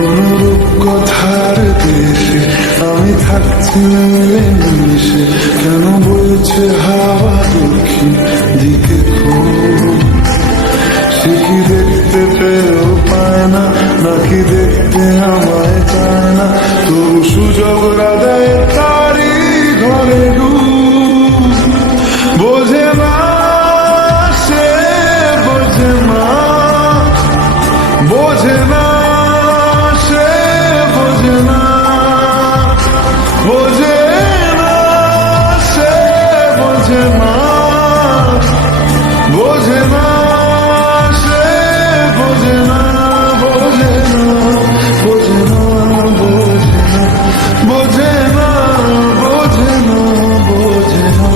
কোন রূপকথার দেশে আমি থাকছি মিলেমিশে, কেন বলছে হাওয়া দক্ষিণ দিকে সে কি দেখতে পেয়েও পায় না, নাকি দেখতে আমায় চায় না, তবু সুযোগ রাধায় তারি ঘরে বোঝে না, সে বোঝে না, বোঝে না, সে বোঝে না, বোঝে না, সে বোঝে না, বোঝে না, সে বোঝে না, বোঝে না, বোঝে না, বোঝে না, বোঝে না, বোঝে না, বোঝে না।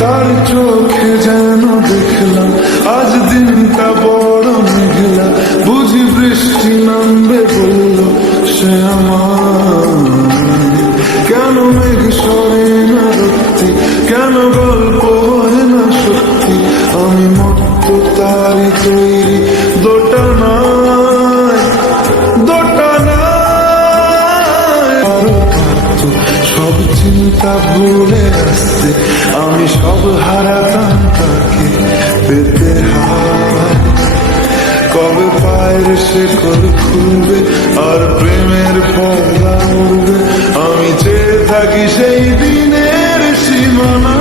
তার চোখে যেন দেখলাম আজ দিনটা বড় মেঘলা, বুঝি বৃষ্টি নামবে বলল সে আমার। কেন মেঘ সরে না রক্তি, কেন গল্প হয় না সত্যি, আমি মত্ত তারি তৈরি দোটানায়, দোটানায়। আরো পারত সব চিন্তা ভুলে আসতে, আমি সব হারাতাম তাকে পেতে হায়। কবে পায়ের শেকল খুলবে আর প্রেমের পর্দা উড়বে, আমি চেয়ে থাকি সেই দিনের সীমানা।